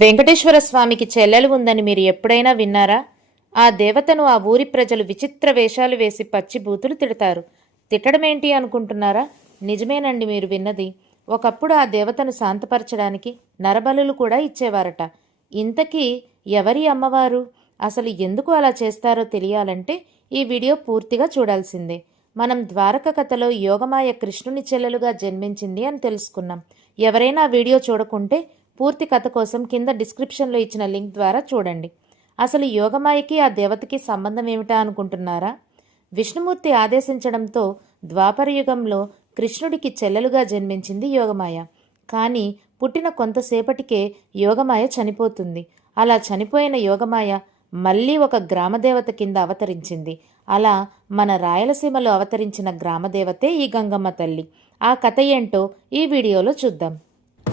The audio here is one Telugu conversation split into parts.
వెంకటేశ్వర స్వామికి చెల్లెలు ఉందని మీరు ఎప్పుడైనా విన్నారా? ఆ దేవతను ఆ ఊరి ప్రజలు విచిత్ర వేషాలు వేసి పచ్చి బూతులు తిడతారు. తిట్టడమేంటి అనుకుంటున్నారా? నిజమేనండి మీరు విన్నది. ఒకప్పుడు ఆ దేవతను శాంతపరచడానికి నరబలులు కూడా ఇచ్చేవారట. ఇంతకీ ఎవరి అమ్మవారు? అసలు ఎందుకు అలా చేస్తారో తెలియాలంటే ఈ వీడియో పూర్తిగా చూడాల్సిందే. మనం ద్వారక కథలో యోగమాయ కృష్ణుని చెల్లెలుగా జన్మించింది అని తెలుసుకున్నాం. ఎవరైనా వీడియో చూడకుంటే పూర్తి కథ కోసం కింద డిస్క్రిప్షన్లో ఇచ్చిన లింక్ ద్వారా చూడండి. అసలు యోగమాయకి ఆ దేవతకి సంబంధం ఏమిటా అనుకుంటున్నారా? విష్ణుమూర్తి ఆదేశించడంతో ద్వాపర యుగంలో కృష్ణుడికి చెల్లెలుగా జన్మించింది యోగమాయ. కానీ పుట్టిన కొంతసేపటికే యోగమాయ చనిపోతుంది. అలా చనిపోయిన యోగమాయ మళ్ళీ ఒక గ్రామదేవత కింద అవతరించింది. అలా మన రాయలసీమలో అవతరించిన గ్రామదేవతే ఈ గంగమ్మ తల్లి. ఆ కథ ఏంటో ఈ వీడియోలో చూద్దాం.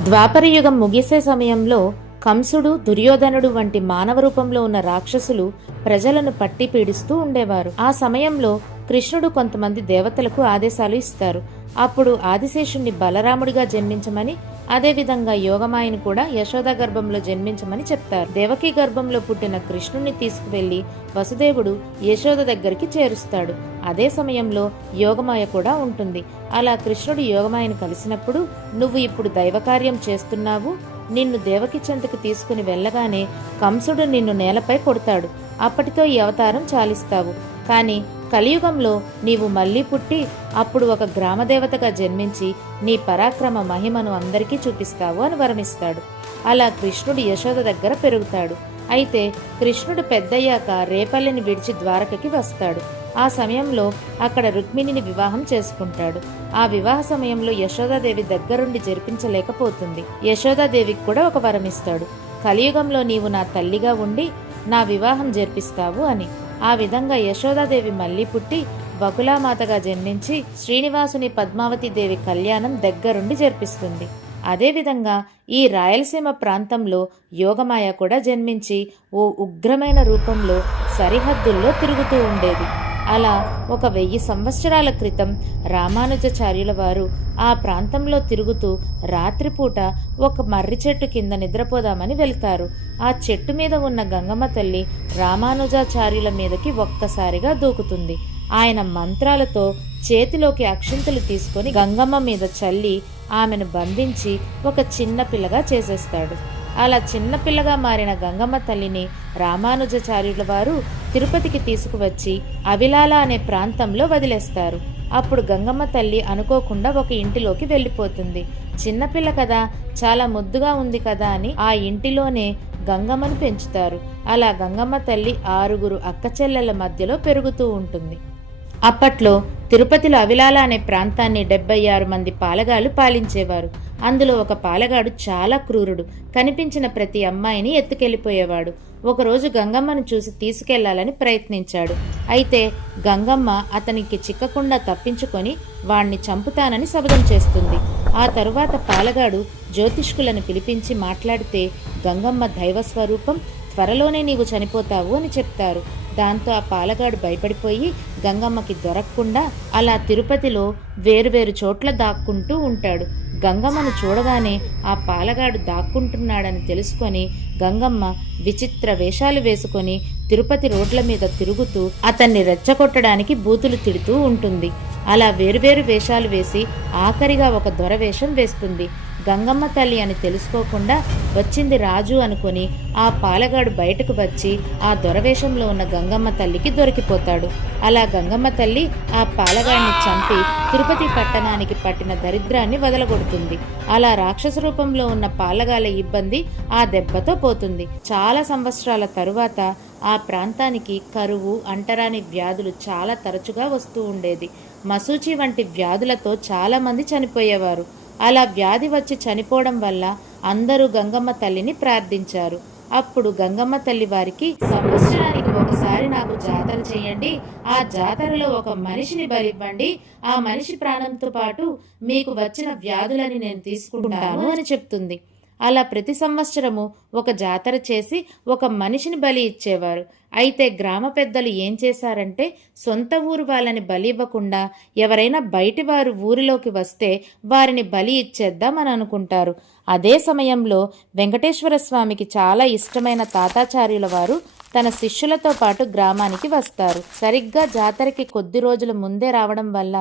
ద్వాపర యుగం ముగిసే సమయంలో కంసుడు దుర్యోధనుడు వంటి మానవ రూపంలో ఉన్న రాక్షసులు ప్రజలను పట్టి పీడిస్తూ ఉండేవారు. ఆ సమయంలో కృష్ణుడు కొంతమంది దేవతలకు ఆదేశాలు ఇస్తారు. అప్పుడు ఆదిశేషుణ్ణి బలరాముడిగా జన్మించమని అదేవిధంగా యోగమాయను కూడా యశోద గర్భంలో జన్మించమని చెప్తారు. దేవకి గర్భంలో పుట్టిన కృష్ణుణ్ణి తీసుకువెళ్ళి వసుదేవుడు యశోద దగ్గరికి చేరుస్తాడు. అదే సమయంలో యోగమాయ కూడా ఉంటుంది. అలా కృష్ణుడు యోగమాయను కలిసినప్పుడు నువ్వు ఇప్పుడు దైవకార్యం చేస్తున్నావు నిన్ను దేవకి చెంతకు తీసుకుని వెళ్ళగానే కంసుడు నిన్ను నేలపై కొడతాడు. అప్పటితో ఈ అవతారం చాలిస్తావు. కానీ కలియుగంలో నీవు మళ్ళీ పుట్టి అప్పుడు ఒక గ్రామదేవతగా జన్మించి నీ పరాక్రమ మహిమను అందరికీ చూపిస్తావు అని వరమిస్తాడు అలా కృష్ణుడు యశోద దగ్గర పెరుగుతాడు. అయితే కృష్ణుడు పెద్దయ్యాక రేపల్లిని విడిచి ద్వారకకి వస్తాడు. ఆ సమయంలో అక్కడ రుక్మిణిని వివాహం చేసుకుంటాడు. ఆ వివాహ సమయంలో యశోదాదేవి దగ్గరుండి జరిపించలేకపోతుంది. యశోదాదేవికి కూడా ఒక వరం ఇస్తాడు. కలియుగంలో నీవు నా తల్లిగా ఉండి నా వివాహం జరిపిస్తావు అని. ఆ విధంగా యశోదాదేవి మళ్ళీ పుట్టి బకులామాతగా జన్మించి శ్రీనివాసుని పద్మావతి దేవి కళ్యాణం దగ్గరుండి జరిపిస్తుంది. అదేవిధంగా ఈ రాయలసీమ ప్రాంతంలో యోగమాయ కూడా జన్మించి ఓ ఉగ్రమైన రూపంలో సరిహద్దుల్లో తిరుగుతూ ఉండేది. అలా ఒక వెయ్యి సంవత్సరాల క్రితం రామానుజాచార్యుల వారు ఆ ప్రాంతంలో తిరుగుతూ రాత్రిపూట ఒక మర్రి చెట్టు కింద నిద్రపోదామని వెళ్తారు. ఆ చెట్టు మీద ఉన్న గంగమ్మ తల్లి రామానుజాచార్యుల మీదకి ఒక్కసారిగా దూకుతుంది. ఆయన మంత్రాలతో చేతిలోకి అక్షింతలు తీసుకొని గంగమ్మ మీద చల్లి ఆమెను బంధించి ఒక చిన్న పిల్లగా చేసేస్తాడు. అలా చిన్నపిల్లగా మారిన గంగమ్మ తల్లిని రామానుజాచార్యుల వారు తిరుపతికి తీసుకువచ్చి అవిలాల అనే ప్రాంతంలో వదిలేస్తారు. అప్పుడు గంగమ్మ తల్లి అనుకోకుండా ఒక ఇంటిలోకి వెళ్ళిపోతుంది. చిన్నపిల్ల కదా చాలా ముద్దుగా ఉంది కదా అని ఆ ఇంటిలోనే గంగమ్మను పెంచుతారు. అలా గంగమ్మ తల్లి ఆరుగురు అక్కచెల్లెల మధ్యలో పెరుగుతూ ఉంటుంది. అప్పట్లో తిరుపతిలో అవిలాల అనే ప్రాంతాన్ని డెబ్బై ఆరు మంది పాలగాలు పాలించేవారు. అందులో ఒక పాలగాడు చాలా క్రూరుడు. కనిపించిన ప్రతి అమ్మాయిని ఎత్తుకెళ్ళిపోయేవాడు. ఒకరోజు గంగమ్మను చూసి తీసుకెళ్ళాలని ప్రయత్నించాడు. అయితే గంగమ్మ అతనికి చిక్కకుండా తప్పించుకొని వాణ్ణి చంపుతానని శబదం చేస్తుంది. ఆ తరువాత పాలగాడు జ్యోతిష్కులను పిలిపించి మాట్లాడితే గంగమ్మ దైవస్వరూపం త్వరలోనే నీవు చనిపోతావు అని చెప్తారు. దాంతో ఆ పాలగాడు భయపడిపోయి గంగమ్మకి దొరకకుండా అలా తిరుపతిలో వేరువేరు చోట్ల దాక్కుంటూ ఉంటాడు. గంగమ్మను చూడగానే ఆ పాలగాడు దాక్కుంటున్నాడని తెలుసుకొని గంగమ్మ విచిత్ర వేషాలు వేసుకొని తిరుపతి రోడ్ల మీద తిరుగుతూ అతన్ని రెచ్చగొట్టడానికి బూతులు తిడుతూ ఉంటుంది. అలా వేరువేరు వేషాలు వేసి ఆఖరిగా ఒక దొర వేషం వేస్తుంది. గంగమ్మ తల్లి అని తెలుసుకోకుండా వచ్చింది రాజు అనుకొని ఆ పాలగాడు బయటకు వచ్చి ఆ దొరవేషంలో ఉన్న గంగమ్మ తల్లికి దొరికిపోతాడు. అలా గంగమ్మ తల్లి ఆ పాలగాడిని చంపి తిరుపతి పట్టణానికి పట్టిన దరిద్రాన్ని వదలగొడుతుంది. అలా రాక్షస రూపంలో ఉన్న పాలగాల ఇబ్బంది ఆ దెబ్బతో పోతుంది. చాలా సంవత్సరాల తరువాత ఆ ప్రాంతానికి కరువు అంటరాని వ్యాధులు చాలా తరచుగా వస్తూ ఉండేది. మసూచి వంటి వ్యాధులతో చాలామంది చనిపోయేవారు. అలా వ్యాధి వచ్చి చనిపోవడం వల్ల అందరూ గంగమ్మ తల్లిని ప్రార్థించారు. అప్పుడు గంగమ్మ తల్లి వారికి సంవత్సరానికి ఒకసారి నాకు జాతర చేయండి. ఆ జాతరలో ఒక మనిషిని బలివ్వండి ఆ మనిషి ప్రాణంతో పాటు మీకు వచ్చిన వ్యాధులని నేను తీసుకుంటాను అని చెప్తుంది. అలా ప్రతి సంవత్సరము ఒక జాతర చేసి ఒక మనిషిని బలి ఇచ్చేవారు. అయితే గ్రామ పెద్దలు ఏం చేశారంటే సొంత ఊరు వాళ్ళని బలి ఇవ్వకుండా ఎవరైనా బయటి వారు ఊరిలోకి వస్తే వారిని బలి ఇచ్చేద్దాం అని అనుకుంటారు. అదే సమయంలో వెంకటేశ్వర స్వామికి చాలా ఇష్టమైన తాతాచార్యుల వారు తన శిష్యులతో పాటు గ్రామానికి వస్తారు. సరిగ్గా జాతరకి కొద్ది రోజుల ముందే రావడం వల్ల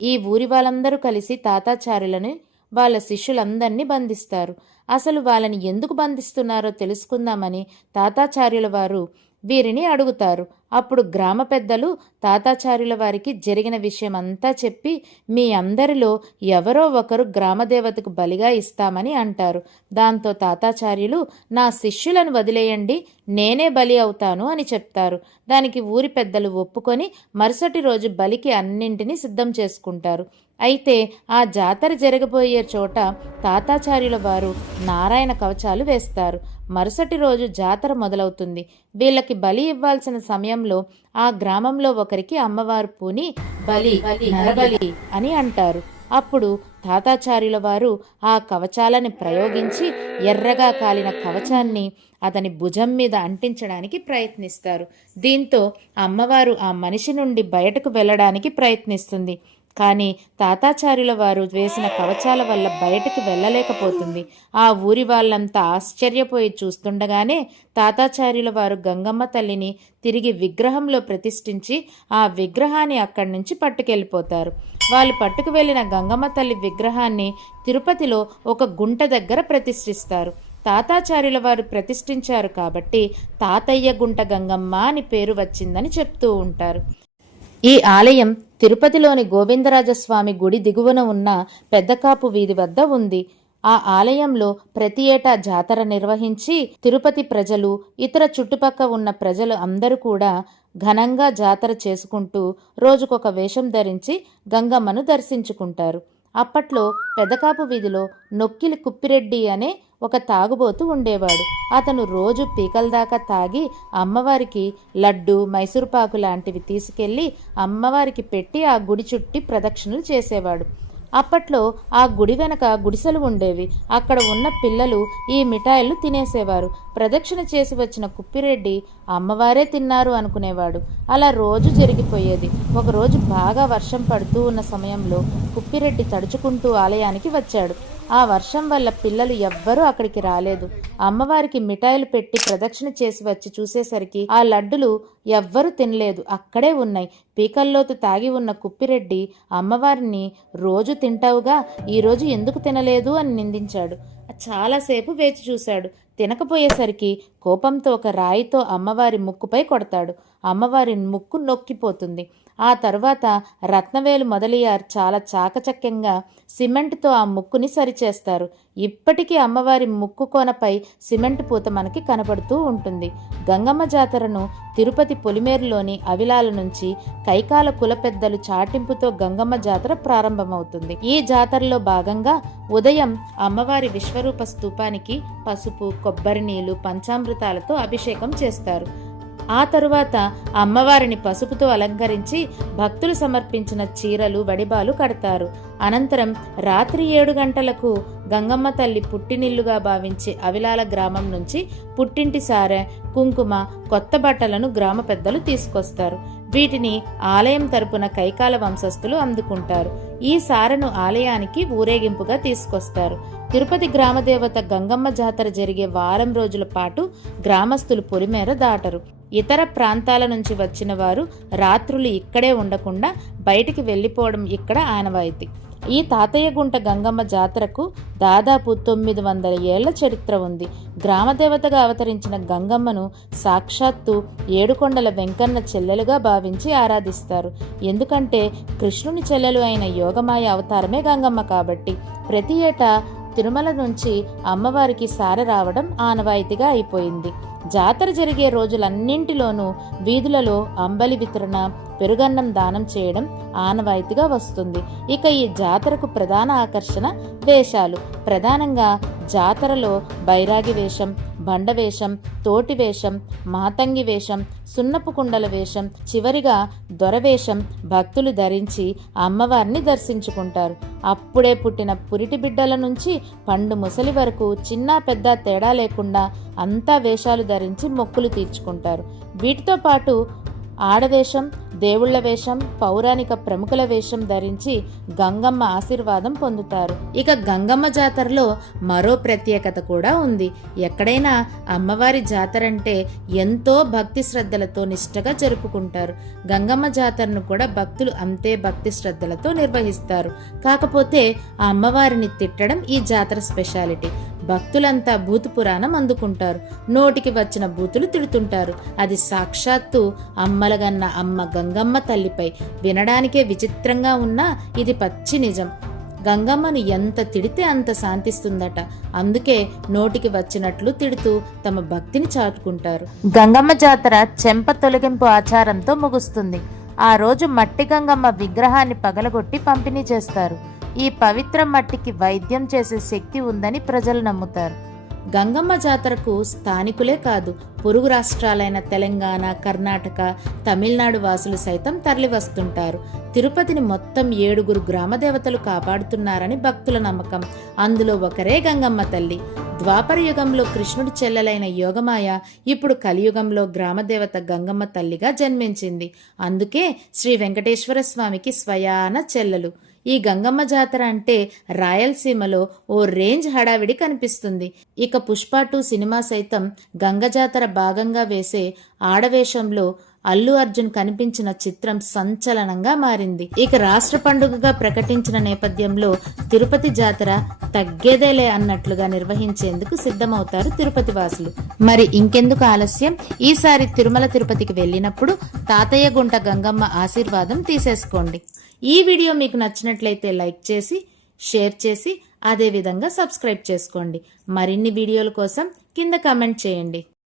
ఈ ఊరి వాళ్ళందరూ కలిసి తాతాచార్యులని వాళ్ళ శిష్యులందరినీ బంధిస్తారు. అసలు వాళ్ళని ఎందుకు బంధిస్తున్నారో తెలుసుకుందామని తాతాచార్యుల వారు వీరిని అడుగుతారు. అప్పుడు గ్రామ పెద్దలు తాతాచార్యుల వారికి జరిగిన విషయం అంతా చెప్పి మీ అందరిలో ఎవరో ఒకరు గ్రామదేవతకు బలిగా ఇస్తామని అంటారు. దాంతో తాతాచార్యులు నా శిష్యులను వదిలేయండి నేనే బలి అవుతాను అని చెప్తారు. దానికి ఊరి పెద్దలు ఒప్పుకొని మరుసటి రోజు బలికి అన్నింటినీ సిద్ధం చేసుకుంటారు. అయితే ఆ జాతర జరగబోయే చోట తాతాచార్యుల వారు నారాయణ కవచాలు వేస్తారు. మరుసటి రోజు జాతర మొదలవుతుంది. వీళ్ళకి బలి ఇవ్వాల్సిన సమయంలో ఆ గ్రామంలో ఒకరికి అమ్మవారు పూని బలి నరబలి అని అంటారు. అప్పుడు తాతాచార్యుల వారు ఆ కవచాలని ప్రయోగించి ఎర్రగా కాలిన కవచాన్ని అతని భుజం మీద అంటించడానికి ప్రయత్నిస్తారు. దీంతో అమ్మవారు ఆ మనిషి నుండి బయటకు వెళ్ళడానికి ప్రయత్నిస్తుంది. కానీ తాతాచార్యుల వారు వేసిన కవచాల వల్ల బయటకు వెళ్ళలేకపోతుంది. ఆ ఊరి వాళ్ళంతా ఆశ్చర్యపోయి చూస్తుండగానే తాతాచార్యుల వారు గంగమ్మ తల్లిని తిరిగి విగ్రహంలో ప్రతిష్ఠించి ఆ విగ్రహాన్ని అక్కడి నుంచి పట్టుకెళ్ళిపోతారు. వాళ్ళు పట్టుకు వెళ్ళిన గంగమ్మ తల్లి విగ్రహాన్ని తిరుపతిలో ఒక గుంట దగ్గర ప్రతిష్ఠిస్తారు. తాతాచార్యుల వారు ప్రతిష్ఠించారు కాబట్టి తాతయ్య గుంట గంగమ్మ అని పేరు వచ్చిందని చెప్తూ ఉంటారు. ఈ ఆలయం తిరుపతిలోని గోవిందరాజస్వామి గుడి దిగువన ఉన్న పెద్దకాపు వీధి వద్ద ఉంది. ఆ ఆలయంలో ప్రతి ఏటా జాతర నిర్వహించి తిరుపతి ప్రజలు ఇతర చుట్టుపక్క ఉన్న ప్రజలు అందరూ కూడా ఘనంగా జాతర చేసుకుంటూ రోజుకొక వేషం ధరించి గంగమ్మను దర్శించుకుంటారు. అప్పట్లో పెదకాపు వీధిలో నొక్కిలి కుప్పిరెడ్డి అనే ఒక తాగుబోతు ఉండేవాడు. అతను రోజు పీకల దాకా తాగి అమ్మవారికి లడ్డు మైసూరుపాకు లాంటివి తీసుకెళ్ళి అమ్మవారికి పెట్టి ఆ గుడి చుట్టి ప్రదక్షిణలు చేసేవాడు. అప్పట్లో ఆ గుడి వెనక గుడిసెలు ఉండేవి. అక్కడ ఉన్న పిల్లలు ఈ మిఠాయిలు తినేసేవారు. ప్రదక్షిణ చేసి వచ్చిన కుప్పిరెడ్డి అమ్మవారే తిన్నారు అనుకునేవాడు. అలా రోజు జరిగిపోయేది. ఒకరోజు బాగా వర్షం పడుతూ ఉన్న సమయంలో కుప్పిరెడ్డి తడుచుకుంటూ ఆలయానికి వచ్చాడు. ఆ వర్షం వల్ల పిల్లలు ఎవ్వరూ అక్కడికి రాలేదు. అమ్మవారికి మిఠాయిలు పెట్టి ప్రదక్షిణ చేసి వచ్చి చూసేసరికి ఆ లడ్డులు ఎవ్వరూ తినలేదు. అక్కడే ఉన్నాయి. పీకల్లోతు తాగి ఉన్న కుప్పిరెడ్డి అమ్మవారిని రోజు తింటావుగా ఈరోజు ఎందుకు తినలేదు అని నిందించాడు. చాలాసేపు వేచి చూశాడు. తినకపోయేసరికి కోపంతో ఒక రాయితో అమ్మవారి ముక్కుపై కొడతాడు. అమ్మవారి ముక్కు నొక్కిపోతుంది. ఆ తర్వాత రత్నవేలు మొదలయ్యారు. చాలా చాకచక్యంగా సిమెంట్తో ఆ ముక్కుని సరిచేస్తారు. ఇప్పటికీ అమ్మవారి ముక్కు కోనపై సిమెంట్ పూత మనకి కనపడుతూ ఉంటుంది. గంగమ్మ జాతరను తిరుపతి పొలిమేరులోని అవిలాల నుంచి కైకాల కుల పెద్దలు చాటింపుతో గంగమ్మ జాతర ప్రారంభమవుతుంది. ఈ జాతరలో భాగంగా ఉదయం అమ్మవారి విశ్వరూప స్తూపానికి పసుపు కొబ్బరి నీళ్ళు పంచామృతాలతో అభిషేకం చేస్తారు. ఆ తరువాత అమ్మవారిని పసుపుతో అలంకరించి భక్తులు సమర్పించిన చీరలు వడిబాలు కడతారు. అనంతరం రాత్రి ఏడు గంటలకు గంగమ్మ తల్లి పుట్టినిల్లుగా భావించే అవిలాల గ్రామం నుంచి పుట్టింటి సారె కుంకుమ కొత్త బట్టలను గ్రామ పెద్దలు తీసుకొస్తారు. వీటిని ఆలయం తరపున కైకాల వంశస్థులు అందుకుంటారు. ఈ సారను ఆలయానికి ఊరేగింపుగా తీసుకొస్తారు. తిరుపతి గ్రామదేవత గంగమ్మ జాతర జరిగే వారం రోజుల పాటు గ్రామస్తులు పొలిమేర దాటరు. ఇతర ప్రాంతాల నుంచి వచ్చిన వారు రాత్రులు ఇక్కడే ఉండకుండా బయటికి వెళ్ళిపోవడం ఇక్కడ ఆనవాయితీ. ఈ తాతయ్యగుంట గంగమ్మ జాతరకు దాదాపు తొమ్మిది వందల ఏళ్ళ చరిత్ర ఉంది. గ్రామదేవతగా అవతరించిన గంగమ్మను సాక్షాత్తు ఏడుకొండల వెంకన్న చెల్లెలుగా భావించి ఆరాధిస్తారు. ఎందుకంటే కృష్ణుని చెల్లెలు అయిన యోగమాయ అవతారమే గంగమ్మ కాబట్టి ప్రతి ఏటా తిరుమల నుంచి అమ్మవారికి సార రావడం ఆనవాయితీగా అయిపోయింది. జాతర జరిగే రోజులన్నింటిలోనూ వీధులలో అంబలి వితరణ పెరుగన్నం దానం చేయడం ఆనవాయితీగా వస్తుంది. ఇక ఈ జాతరకు ప్రధాన ఆకర్షణ వేషాలు. ప్రధానంగా జాతరలో బైరాగి వేషం బండ వేషం తోటి వేషం మాతంగి వేషం సున్నపు కుండల వేషం చివరిగా దొరవేషం భక్తులు ధరించి అమ్మవారిని దర్శించుకుంటారు. అప్పుడే పుట్టిన పురిటి బిడ్డల నుంచి పండు ముసలి వరకు చిన్న పెద్ద తేడా లేకుండా అంతా వేషాలు ధరించి మొక్కులు తీర్చుకుంటారు. వీటితో పాటు ఆడవేషం దేవుళ్ళ వేషం పౌరాణిక ప్రముఖుల వేషం ధరించి గంగమ్మ ఆశీర్వాదం పొందుతారు. ఇక గంగమ్మ జాతరలో మరో ప్రత్యేకత కూడా ఉంది. ఎక్కడైనా అమ్మవారి జాతర అంటే ఎంతో భక్తి శ్రద్ధలతో నిష్టగా జరుపుకుంటారు. గంగమ్మ జాతరను కూడా భక్తులు అంతే భక్తి శ్రద్ధలతో నిర్వహిస్తారు. కాకపోతే ఆ అమ్మవారిని తిట్టడం ఈ జాతర స్పెషాలిటీ. భక్తులంతా భూతు పురాణం అందుకుంటారు. నోటికి వచ్చిన బూతులు తిడుతుంటారు. అది సాక్షాత్తు అమ్మలగన్న అమ్మ గంగమ్మ తల్లిపై. వినడానికే విచిత్రంగా ఉన్నా ఇది పచ్చి నిజం. గంగమ్మను ఎంత తిడితే అంత శాంతిస్తుందట. అందుకే నోటికి వచ్చినట్లు తిడుతూ తమ భక్తిని చాటుకుంటారు. గంగమ్మ జాతర చెంప తొలగింపు ఆచారంతో ముగుస్తుంది. ఆ రోజు మట్టి గంగమ్మ విగ్రహాన్ని పగలగొట్టి పంపిణీ చేస్తారు. ఈ పవిత్ర మట్టికి వైద్యం చేసే శక్తి ఉందని ప్రజలు నమ్ముతారు. గంగమ్మ జాతరకు స్థానికులే కాదు పొరుగు రాష్ట్రాలైన తెలంగాణ కర్ణాటక తమిళనాడు వాసులు సైతం తరలివస్తుంటారు. తిరుపతిని మొత్తం ఏడుగురు గ్రామదేవతలు కాపాడుతున్నారని భక్తుల నమ్మకం. అందులో ఒకరే గంగమ్మ తల్లి. ద్వాపర యుగంలో కృష్ణుడి చెల్లెలైన యోగమాయ ఇప్పుడు కలియుగంలో గ్రామదేవత గంగమ్మ తల్లిగా జన్మించింది. అందుకే శ్రీ వెంకటేశ్వర స్వామికి స్వయాన చెల్లెలు. ఈ గంగమ్మ జాతర అంటే రాయలసీమలో ఓ రేంజ్ హడావిడి కనిపిస్తుంది. ఇక పుష్ప టూ సినిమా సైతం గంగ జాతర భాగంగా వేసే ఆడవేషంలో అల్లు అర్జున్ కనిపించిన చిత్రం సంచలనంగా మారింది. ఇక రాష్ట్ర పండుగగా ప్రకటించిన నేపథ్యంలో తిరుపతి జాతర తగ్గేదేలే అన్నట్లుగా నిర్వహించేందుకు సిద్ధమవుతారు తిరుపతి వాసులు. మరి ఇంకెందుకు ఆలస్యం? ఈసారి తిరుమల తిరుపతికి వెళ్ళినప్పుడు తాతయ్య గుంట గంగమ్మ ఆశీర్వాదం తీసేసుకోండి. ఈ వీడియో మీకు నచ్చినట్లయితే లైక్ చేసి షేర్ చేసి అదేవిధంగా సబ్స్క్రైబ్ చేసుకోండి. మరిన్ని వీడియోల కోసం కింద కామెంట్ చేయండి.